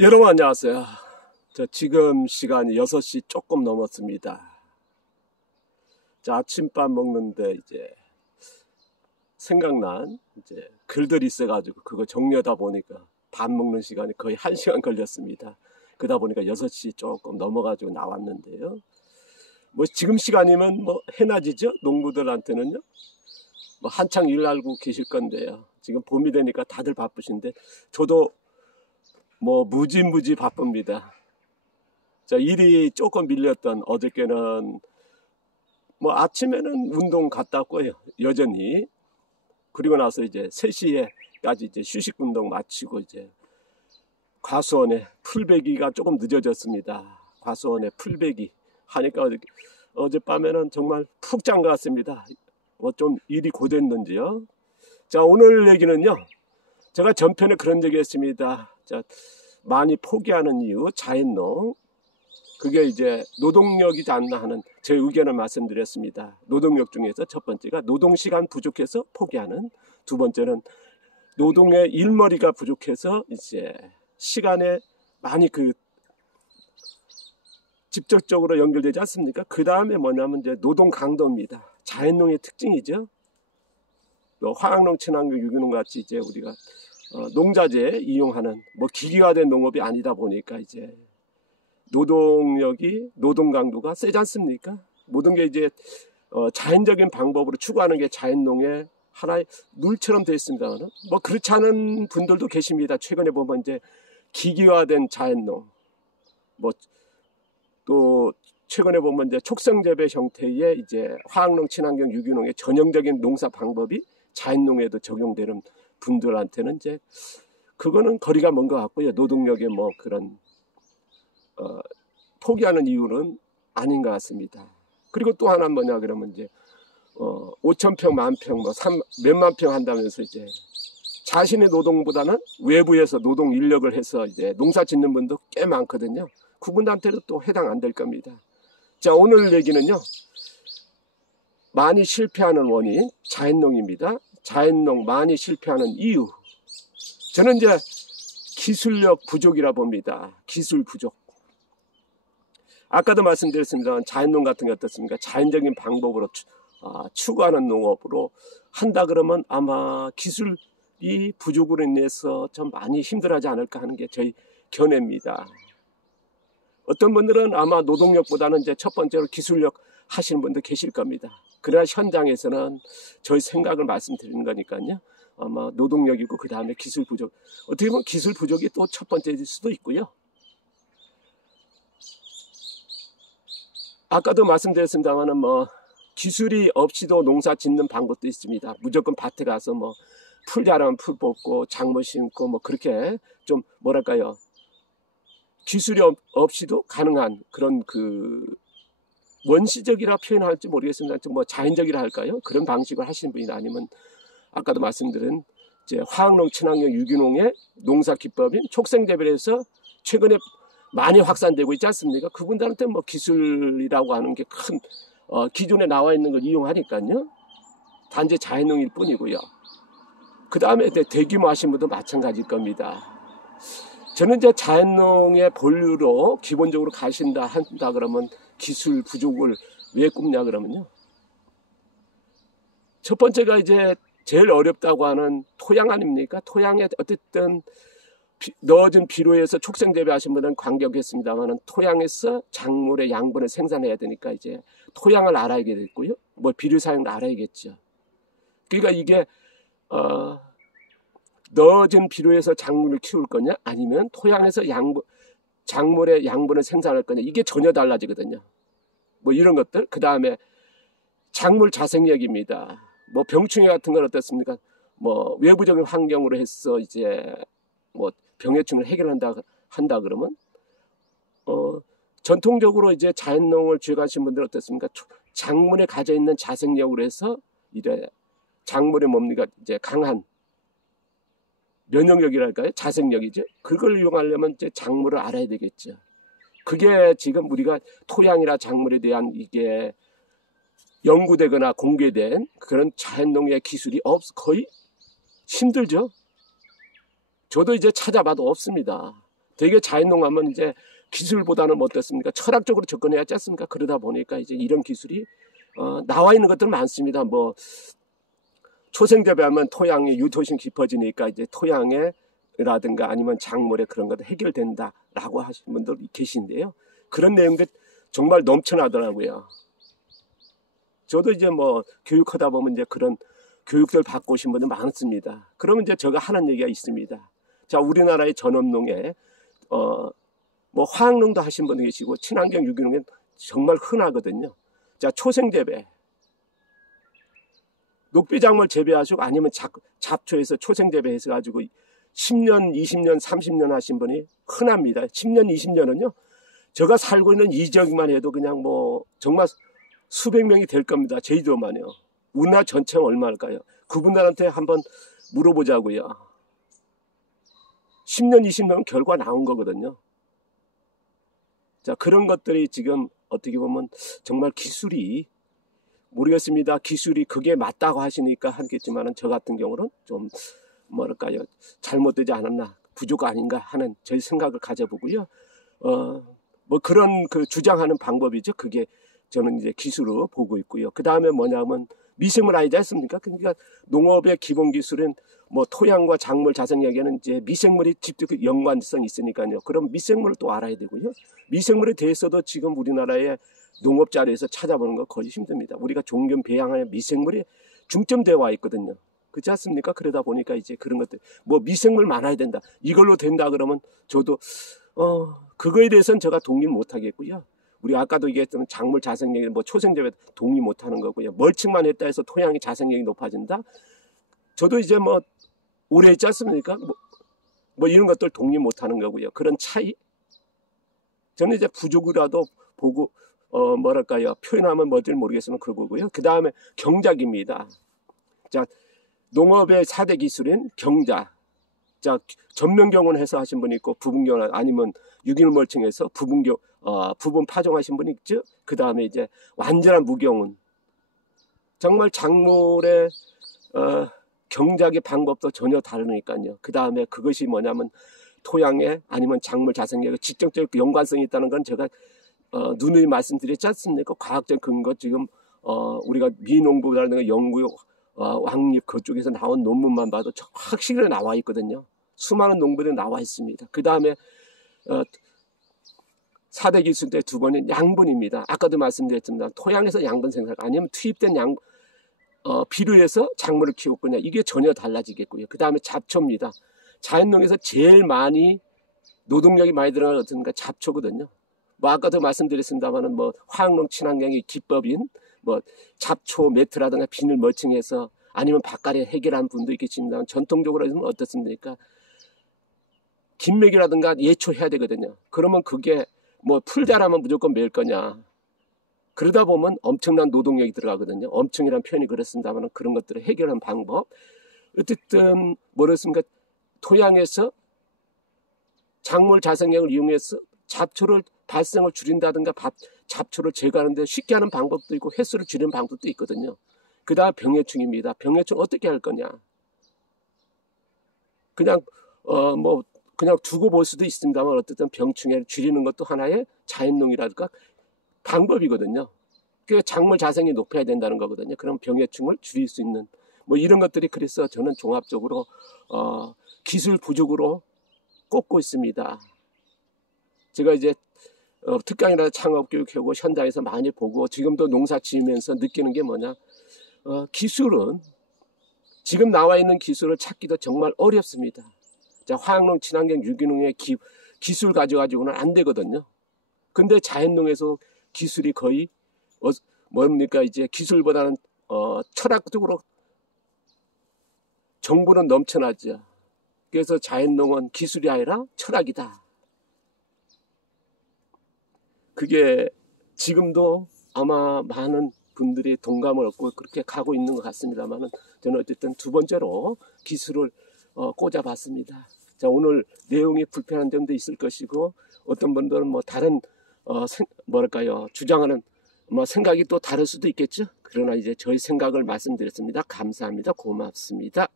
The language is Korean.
여러분 안녕하세요. 지금 시간이 6시 조금 넘었습니다. 아침밥 먹는데 생각난 글들이 있어가지고 그거 정리하다 보니까 밥 먹는 시간이 거의 1시간 걸렸습니다. 그러다 보니까 6시 조금 넘어가지고 나왔는데요. 지금 시간이면 해낮이죠. 농부들한테는요. 한창 일 알고 계실 건데요. 지금 봄이 되니까 다들 바쁘신데 저도 무지무지 바쁩니다. 일이 조금 밀렸던 어저께는 아침에는 운동 갔다 왔고요. 여전히. 그리고 나서 3시에까지 휴식 운동 마치고 과수원에 풀베기가 조금 늦어졌습니다. 과수원에 풀베기 하니까 어젯밤에는 정말 푹 잔 것 같습니다. 좀 일이 고됐는지요. 오늘 얘기는요. 제가 전편에 그런 얘기 했습니다. 많이 포기하는 이유, 자연농. 그게 노동력이지 않나 하는 제 의견을 말씀드렸습니다. 노동력 중에서 첫 번째가 노동시간 부족해서 포기하는, 두 번째는 노동의 일머리가 부족해서 시간에 많이 직접적으로 연결되지 않습니까? 그 다음에 뭐냐면 노동 강도입니다. 자연농의 특징이죠. 화학농, 친환경, 유기농 같이 우리가 농자재 이용하는 기기화된 농업이 아니다 보니까 노동력이 노동 강도가 세지 않습니까? 모든 게 자연적인 방법으로 추구하는 게 자연농의 하나의 룰처럼 되어 있습니다만 그렇지 않은 분들도 계십니다. 최근에 보면 기기화된 자연농, 또 최근에 보면 촉성재배 형태의 화학농, 친환경, 유기농의 전형적인 농사 방법이 자연농에도 적용되는 분들한테는 그거는 거리가 먼 것 같고요. 노동력의 그런 포기하는 이유는 아닌 것 같습니다. 그리고 또 하나 뭐냐 그러면 5,000평, 10,000평, 몇만 평 한다면서 자신의 노동보다는 외부에서 노동 인력을 해서 농사 짓는 분도 꽤 많거든요. 그분한테도 또 해당 안 될 겁니다. 오늘 얘기는요. 많이 실패하는 원인, 자연농입니다. 자연농 많이 실패하는 이유. 저는 기술력 부족이라 봅니다. 기술 부족. 아까도 말씀드렸습니다만 자연농 같은 게 어떻습니까? 자연적인 방법으로 추구하는 농업으로 한다 그러면 아마 기술이 부족으로 인해서 좀 많이 힘들어하지 않을까 하는 게 저희 견해입니다. 어떤 분들은 아마 노동력보다는 첫 번째로 기술력 하시는 분도 계실 겁니다. 그러나 현장에서는 저희 생각을 말씀드리는 거니까요. 아마 노동력이고 그 다음에 기술 부족. 어떻게 보면 기술 부족이 또 첫 번째일 수도 있고요. 아까도 말씀드렸습니다만 기술이 없이도 농사 짓는 방법도 있습니다. 무조건 밭에 가서 풀 자라면 풀 뽑고 작물 심고 그렇게 좀 뭐랄까요. 기술이 없이도 가능한 그런 원시적이라 표현할지 모르겠습니다. 자연적이라 할까요? 그런 방식을 하시는 분이나 아니면 아까도 말씀드린 화학농, 친환경, 유기농의 농사 기법인 촉생재배를 해서 최근에 많이 확산되고 있지 않습니까? 그분들한테 기술이라고 하는 게 큰 기존에 나와 있는 걸 이용하니까요. 단지 자연농일 뿐이고요. 그 다음에 대규모 하신 분도 마찬가지일 겁니다. 저는 자연농의 본류로 기본적으로 한다 그러면 기술 부족을 왜 꼽냐 그러면요. 첫 번째가 제일 어렵다고 하는 토양 아닙니까? 토양에 어쨌든 넣어준 비료에서 촉생재배 하신 분은 관계없겠습니다만 토양에서 작물의 양분을 생산해야 되니까 토양을 알아야겠고요. 비료 사용을 알아야겠죠. 그러니까 이게 넣어준 비료에서 작물을 키울 거냐 아니면 토양에서 작물의 양분을 생산할 거냐 이게 전혀 달라지거든요. 이런 것들. 그 다음에 작물 자생력입니다. 병충해 같은 건 어떻습니까? 외부적인 환경으로 해서 병해충을 한다 그러면 전통적으로 자연농을 주역하신 분들은 어떻습니까? 작물에 가져 있는 자생력으로 해서 작물의 뭡니까? 강한 면역력이랄까요? 자생력이죠. 그걸 이용하려면 작물을 알아야 되겠죠. 그게 지금 우리가 토양이나 작물에 대한 이게 연구되거나 공개된 그런 자연농의 기술이 거의 힘들죠. 저도 찾아봐도 없습니다. 되게 자연농하면 이제 기술보다는 뭐 어떻습니까? 철학적으로 접근해야 하지 않습니까? 그러다 보니까 이제 이런 기술이 나와 있는 것들 많습니다. 뭐 초생재배하면 토양의 유토층이 깊어지니까 이제 토양에라든가 아니면 작물에 그런 것도 해결된다라고 하시는 분들 계신데요. 그런 내용들 정말 넘쳐나더라고요. 저도 이제 뭐 교육하다 보면 이제 그런 교육들 받고 오신 분들 많습니다. 그러면 이제 제가 하는 얘기가 있습니다. 자, 우리나라의 전업농에 뭐 화학농도 하신 분도 계시고 친환경 유기농은 정말 흔하거든요. 자, 초생재배. 녹비작물 재배하시고 아니면 잡초에서 초생재배해서 가지고 10년, 20년, 30년 하신 분이 흔합니다. 10년, 20년은요. 제가 살고 있는 이 지역만 해도 그냥 뭐 정말 수백 명이 될 겁니다. 제주도만요. 우리나라 전체는 얼마일까요? 그분들한테 한번 물어보자고요. 10년, 20년은 결과 나온 거거든요. 자, 그런 것들이 지금 어떻게 보면 정말 기술이 모르겠습니다. 기술이 그게 맞다고 하시니까 하겠지만은 저 같은 경우는 좀 뭐랄까요, 잘못되지 않았나, 부족 아닌가 하는 제 생각을 가져보고요. 뭐 그런 그 주장하는 방법이죠. 그게 저는 이제 기술로 보고 있고요. 그 다음에 뭐냐면 미생물 아니지 않습니까? 그러니까 농업의 기본 기술은 뭐 토양과 작물 자생력에는 이제 미생물이 직접 연관성이 있으니까요. 그럼 미생물을 또 알아야 되고요. 미생물에 대해서도 지금 우리나라의 농업 자료에서 찾아보는 거 거의 힘듭니다. 우리가 종균 배양하는 미생물이 중점되어 와 있거든요. 그렇지 않습니까? 그러다 보니까 이제 그런 것들 뭐 미생물 많아야 된다. 이걸로 된다 그러면 저도 그거에 대해서는 제가 동의 못 하겠고요. 우리 아까도 얘기했던 작물 자생력이 뭐 초생재배 동의 못 하는 거고요. 멀칭만 했다 해서 토양의 자생력이 높아진다. 저도 이제 뭐 오래 했지 않습니까? 뭐 이런 것들 동의 못 하는 거고요. 그런 차이. 저는 이제 부족이라도 보고 뭐랄까요, 표현하면 뭔지 모르겠으면 그거고요. 그 다음에 경작입니다. 자, 농업의 4대 기술인 경작. 자, 전면경운해서 하신 분이 있고 부분경운 아니면 유기농 멀칭해서 부분 파종하신 분이 있죠. 그 다음에 이제 완전한 무경운. 정말 작물의 경작의 방법도 전혀 다르니까요. 그 다음에 그것이 뭐냐면 토양에 아니면 작물 자생력에 직접적 연관성이 있다는 건 제가 누누이 말씀드렸지 않습니까? 과학적 근거 지금 우리가 미농부라는 연구 왕립 그쪽에서 나온 논문만 봐도 확실히 나와 있거든요. 수많은 농부들이 나와 있습니다. 그 다음에 4대 기술의 두 번은 양분입니다. 아까도 말씀드렸지만 토양에서 양분 생산 아니면 투입된 비를 해서 작물을 키울 거냐 이게 전혀 달라지겠고요. 그 다음에 잡초입니다. 자연농에서 제일 많이 노동력이 많이 들어가는 어떤가 잡초거든요. 뭐 아까도 말씀드렸습니다만은 뭐 화학농 친환경의 기법인 뭐 잡초 매트라든가 비늘 멀칭해서 아니면 바깥에 해결한 분도 있겠지만 전통적으로는 어떻습니까? 김맥이라든가 예초해야 되거든요. 그러면 그게 뭐 풀자라면 무조건 매일 거냐? 그러다 보면 엄청난 노동력이 들어가거든요. 엄청이라는 표현이 그렇습니다만 그런 것들을 해결하는 방법. 어쨌든 뭐랬습니까? 토양에서 작물 자생력을 이용해서 잡초를 발생을 줄인다든가 잡초를 제거하는데 쉽게 하는 방법도 있고 횟수를 줄이는 방법도 있거든요. 그 다음 병해충입니다. 병해충 어떻게 할 거냐? 그냥 뭐 그냥 두고 볼 수도 있습니다만 어쨌든 병충해를 줄이는 것도 하나의 자연농이랄까 방법이거든요. 그 작물 자생이 높여야 된다는 거거든요. 그럼 병해충을 줄일 수 있는 뭐 이런 것들이 그래서 저는 종합적으로 기술 부족으로 꼽고 있습니다. 제가 이제 특강이나 창업교육하고 현장에서 많이 보고 지금도 농사 지으면서 느끼는 게 뭐냐, 기술은 지금 나와 있는 기술을 찾기도 정말 어렵습니다. 자, 화학농, 친환경, 유기농의 기술 가져가지고는 안 되거든요. 근데 자연농에서 기술이 거의 뭡니까 이제 기술보다는 철학적으로 정보는 넘쳐나죠. 그래서 자연농은 기술이 아니라 철학이다. 그게 지금도 아마 많은 분들이 동감을 얻고 그렇게 가고 있는 것 같습니다만 저는 어쨌든 두 번째로 기술을 꽂아봤습니다. 자, 오늘 내용이 불편한 점도 있을 것이고 어떤 분들은 뭐 다른 뭐랄까요 주장하는 뭐 생각이 또 다를 수도 있겠죠. 그러나 이제 저희 생각을 말씀드렸습니다. 감사합니다. 고맙습니다.